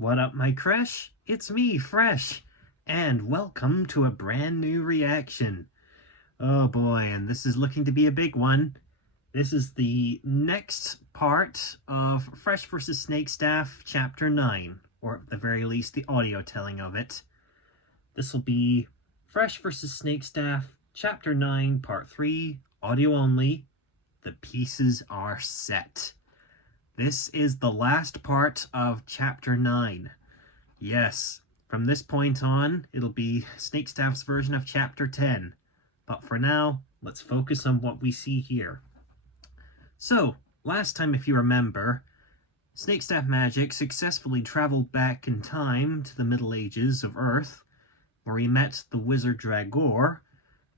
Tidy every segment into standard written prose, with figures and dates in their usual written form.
What up, my crush? It's me, Fresh, and welcome to a brand new reaction. Oh boy, and this is looking to be a big one. This is the next part of Fresh vs. Snakestaff Chapter 9, or at the very least, the audio telling of it. This will be Fresh vs. Snakestaff Chapter 9, Part 3, audio only. The pieces are set. This is the last part of Chapter 9. Yes, from this point on, it'll be Snakestaff's version of Chapter 10. But for now, let's focus on what we see here. So, last time, if you remember, Snakestaff Magic successfully traveled back in time to the Middle Ages of Earth, where he met the wizard Dragor,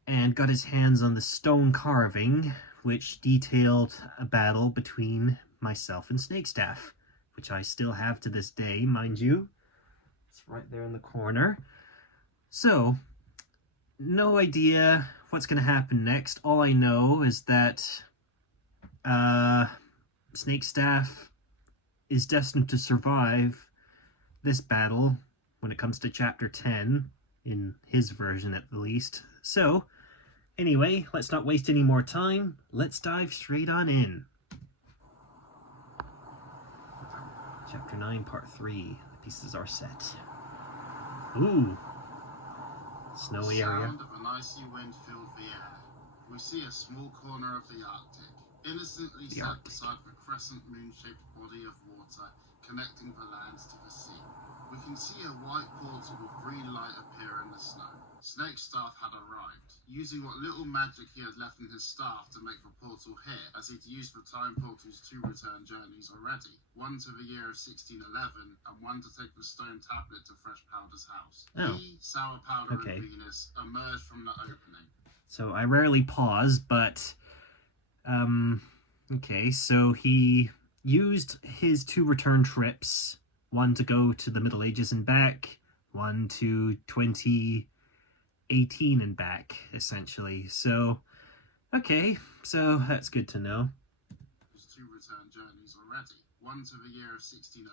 and got his hands on the stone carving, which detailed a battle between myself and Snakestaff, which I still have to this day, mind you. It's right there in the corner. So, no idea what's going to happen next. All I know is that Snakestaff is destined to survive this battle when it comes to Chapter 10, in his version at the least. So, anyway, let's not waste any more time. Let's dive straight on in. Chapter 9, Part 3. The pieces are set. Ooh. Snowy area. The sound of an icy wind filled the air. We see a small corner of the Arctic, innocently set beside the crescent moon-shaped body of water connecting the lands to the sea. We can see a white portal with green light appear in the snow. Snakestaff had arrived, using what little magic he had left in his staff to make the portal here, as he'd used the time portal's 2 return journeys already, one to the year of 1611 and one to take the stone tablet to Fresh Powder's house. Oh. He, Sour Powder, and Venus emerged from the opening. So I rarely pause, but okay, so he used his 2 return trips, one to go to the Middle Ages and back, one to 2018 and back, essentially. So, okay, so that's good to know. 2 return journeys already, one to the year of 1611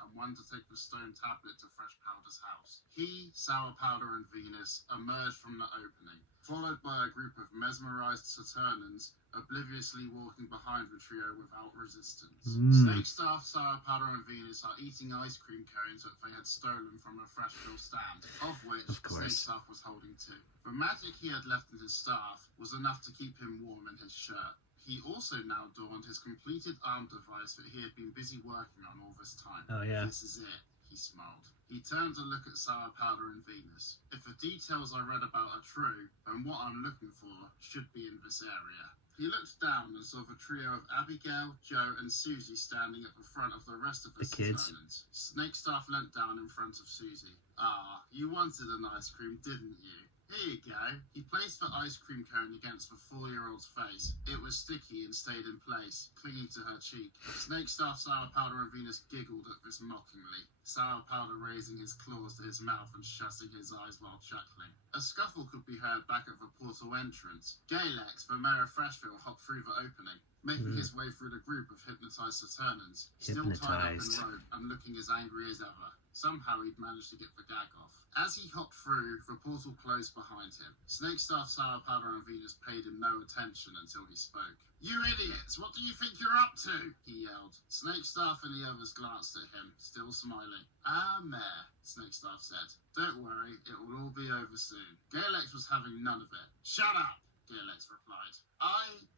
and one to take the stone tablet to Fresh Powder's house. He, Sour Powder, and Venus emerged from the opening, followed by a group of mesmerized Saturnans obliviously walking behind the trio without resistance. Snakestaff, Sour Powder, and Venus are eating ice cream cones that they had stolen from a Freshville stand, of which Snakestaff was holding 2. The magic he had left in his staff was enough to keep him warm in his shirt. He also now donned his completed arm device that he had been busy working on all this time. Oh, yeah. This is it, he smiled. He turned to look at Sour Powder and Venus. If the details I read about are true, then what I'm looking for should be in this area. He looked down and saw the trio of Abigail, Joe, and Susie standing at the front of the rest of the Saturnans. Snakestaff leant down in front of Susie. Ah, you wanted an ice cream, didn't you? Here you go. He placed the ice cream cone against the 4-year-old's face. It was sticky and stayed in place, clinging to her cheek. Snakestaff, Sour Powder, and Venus giggled at this mockingly, Sour Powder raising his claws to his mouth and shutting his eyes while chuckling. A scuffle could be heard back at the portal entrance. Galex, the mayor of Freshville, hopped through the opening, making his way through the group of hypnotized Saturnans, still tied up in rope and looking as angry as ever. Somehow he'd managed to get the gag off. As he hopped through, the portal closed behind him. Snakestaff, Sour Powder, and Venus paid him no attention until he spoke. "You idiots, what do you think you're up to?" he yelled. Snakestaff and the others glanced at him, still smiling. "Ah, Mayor," Snakestaff said. "Don't worry, it will all be over soon." Galex was having none of it. "Shut up," Galex replied.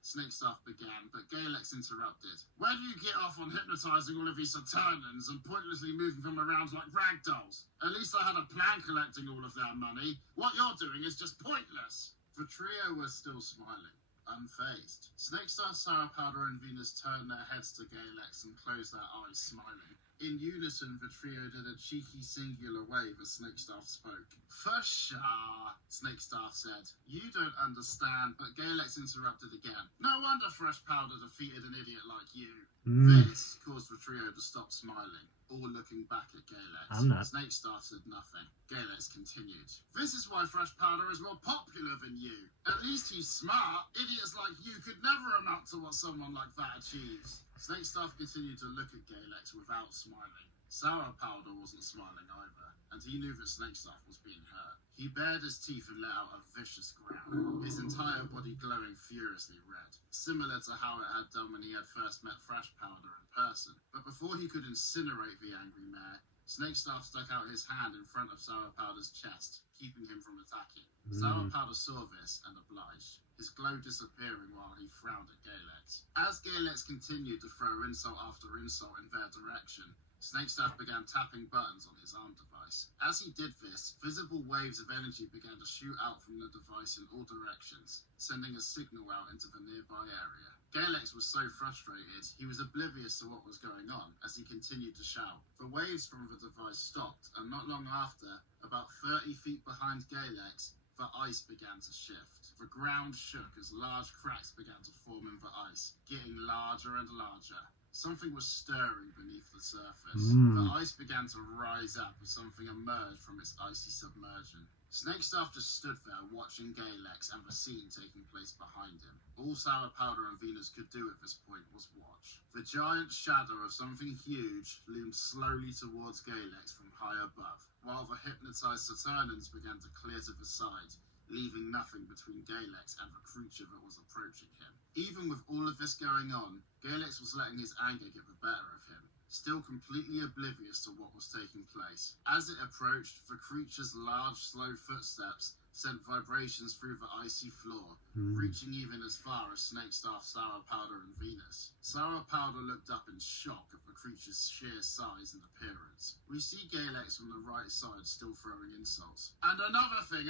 Snakestaff began, but Galex interrupted. "Where do you get off on hypnotizing all of these Saturnans and pointlessly moving them around like rag dolls? At least I had a plan collecting all of their money. What you're doing is just pointless." The trio was still smiling, unfazed. Snakestaff, Sour Powder, and Venus turned their heads to Galex and closed their eyes, smiling. In unison, the trio did a cheeky singular wave as Snakestaff spoke. "For sure," Snakestaff said. "You don't understand," but Galex interrupted again. "No wonder Fresh Powder defeated an idiot like you." This caused the trio to stop smiling, all looking back at Galex. Snakestaff said nothing. Galex continued. "This is why Fresh Powder is more popular than you. At least he's smart. Idiots like you could never amount to what someone like that achieves." Snakestaff continued to look at Galex without smiling. Sour Powder wasn't smiling either, and he knew that Snakestaff was being hurt. He bared his teeth and let out a vicious growl, his entire body glowing furiously red, similar to how it had done when he had first met Fresh Powder in person. But before he could incinerate the angry mare, Snakestaff stuck out his hand in front of Sour Powder's chest, keeping him from attacking. Sour Powder saw this and obliged, his glow disappearing while he frowned at Galex. As Galex continued to throw insult after insult in their direction, Snakestaff began tapping buttons on his arm device. As he did this, visible waves of energy began to shoot out from the device in all directions, sending a signal out into the nearby area. Galex was so frustrated, he was oblivious to what was going on as he continued to shout. The waves from the device stopped, and not long after, about 30 feet behind Galex, the ice began to shift. The ground shook as large cracks began to form in the ice, getting larger and larger. Something was stirring beneath the surface. The ice began to rise up as something emerged from its icy submersion. Snakestaff just stood there watching Galex and the scene taking place behind him. All Sour Powder and Venus could do at this point was watch. The giant shadow of something huge loomed slowly towards Galex from high above, while the hypnotized Saturnans began to clear to the side, leaving nothing between Galex and the creature that was approaching him. Even with all of this going on, Galex was letting his anger get the better of him, still completely oblivious to what was taking place. As it approached, the creature's large, slow footsteps sent vibrations through the icy floor, reaching even as far as Snakestaff, Sour Powder, and Venus. Sour Powder looked up in shock at the creature's sheer size and appearance. We see Galex on the right side still throwing insults. And another thing,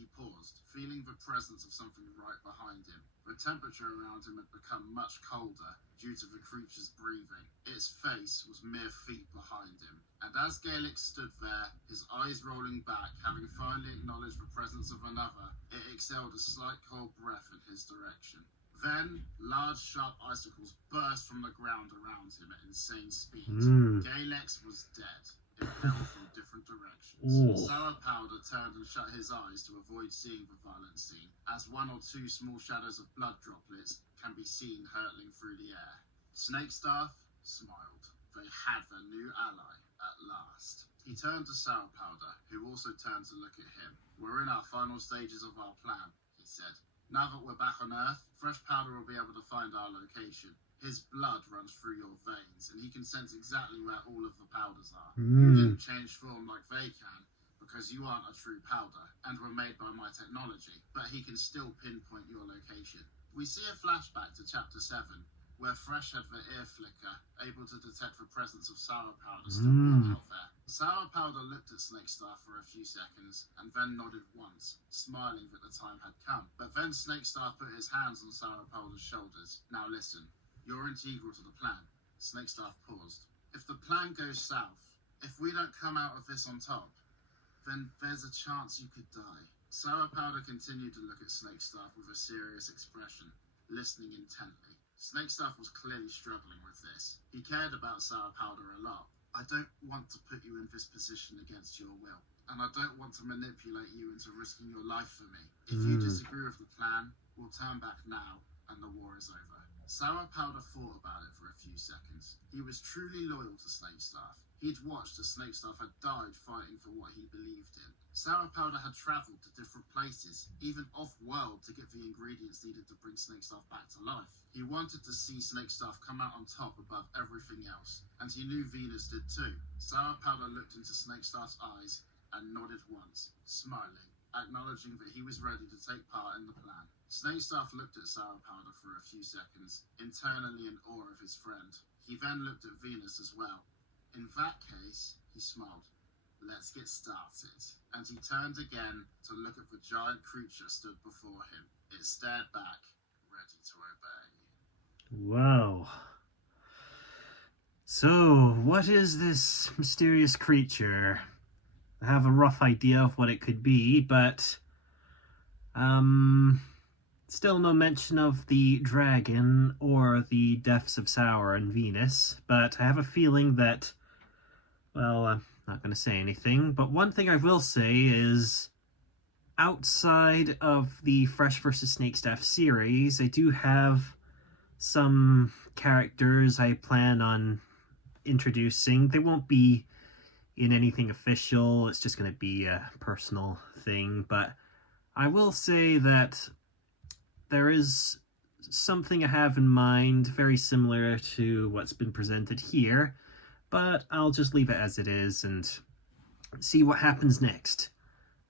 he paused, feeling the presence of something right behind him. The temperature around him had become much colder due to the creature's breathing. Its face was mere feet behind him. And as Galex stood there, his eyes rolling back, having finally acknowledged the presence of another, it exhaled a slight cold breath in his direction. Then, large sharp icicles burst from the ground around him at insane speed. Galex was dead. Impelled from different directions. Sour Powder turned and shut his eyes to avoid seeing the violent scene, as one or two small shadows of blood droplets can be seen hurtling through the air. Snakestaff smiled. They had their new ally at last. He turned to Sour Powder, who also turned to look at him. "We're in our final stages of our plan," he said. "Now that we're back on Earth, Fresh Powder will be able to find our location. His blood runs through your veins, and he can sense exactly where all of the powders are. You didn't change form like they can, because you aren't a true powder, and were made by my technology, but he can still pinpoint your location." We see a flashback to Chapter 7, where Fresh had the ear flicker, able to detect the presence of Sour Powder still out there. Sour Powder looked at Snakestaff for a few seconds, and then nodded once, smiling that the time had come. But then Snakestaff put his hands on Sour Powder's shoulders. "Now listen. You're integral to the plan." Snakestaff paused. "If the plan goes south, if we don't come out of this on top, then there's a chance you could die." Sour Powder continued to look at Snakestaff with a serious expression, listening intently. Snakestaff was clearly struggling with this. He cared about Sour Powder a lot. "I don't want to put you in this position against your will, and I don't want to manipulate you into risking your life for me. If you disagree with the plan, we'll turn back now, and the war is over." Sour Powder thought about it for a few seconds. He was truly loyal to Snakestaff. He'd watched as Snakestaff had died fighting for what he believed in. Sour Powder had travelled to different places, even off-world, to get the ingredients needed to bring Snakestaff back to life. He wanted to see Snakestaff come out on top above everything else, and he knew Venus did too. Sour Powder looked into Snakestaff's eyes and nodded once, smiling, acknowledging that he was ready to take part in the plan. Snakestaff looked at Sour Powder for a few seconds, internally in awe of his friend. He then looked at Venus as well. "In that case," he smiled, "let's get started." And he turned again to look at the giant creature stood before him. It stared back, ready to obey. Wow. So, what is this mysterious creature? I have a rough idea of what it could be, but still no mention of the dragon or the deaths of Sour and Venus, but I have a feeling that, well, I'm not going to say anything, but one thing I will say is, outside of the Fresh vs. Snakestaff series, I do have some characters I plan on introducing. They won't be in anything official. It's just going to be a personal thing. But I will say that there is something I have in mind very similar to what's been presented here, but I'll just leave it as it is and see what happens next.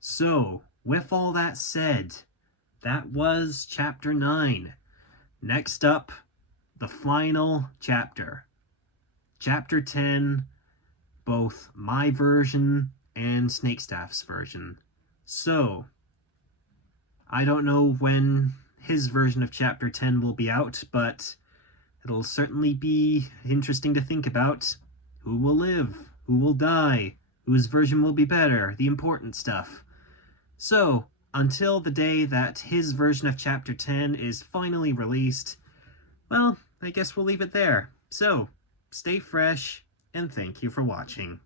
So, with all that said, that was Chapter 9. Next up, the final chapter. Chapter 10, both my version and Snakestaff's version. So, I don't know when his version of Chapter 10 will be out, but it'll certainly be interesting to think about. Who will live? Who will die? Whose version will be better? The important stuff. So, until the day that his version of Chapter 10 is finally released, well, I guess we'll leave it there. So, stay fresh, and thank you for watching.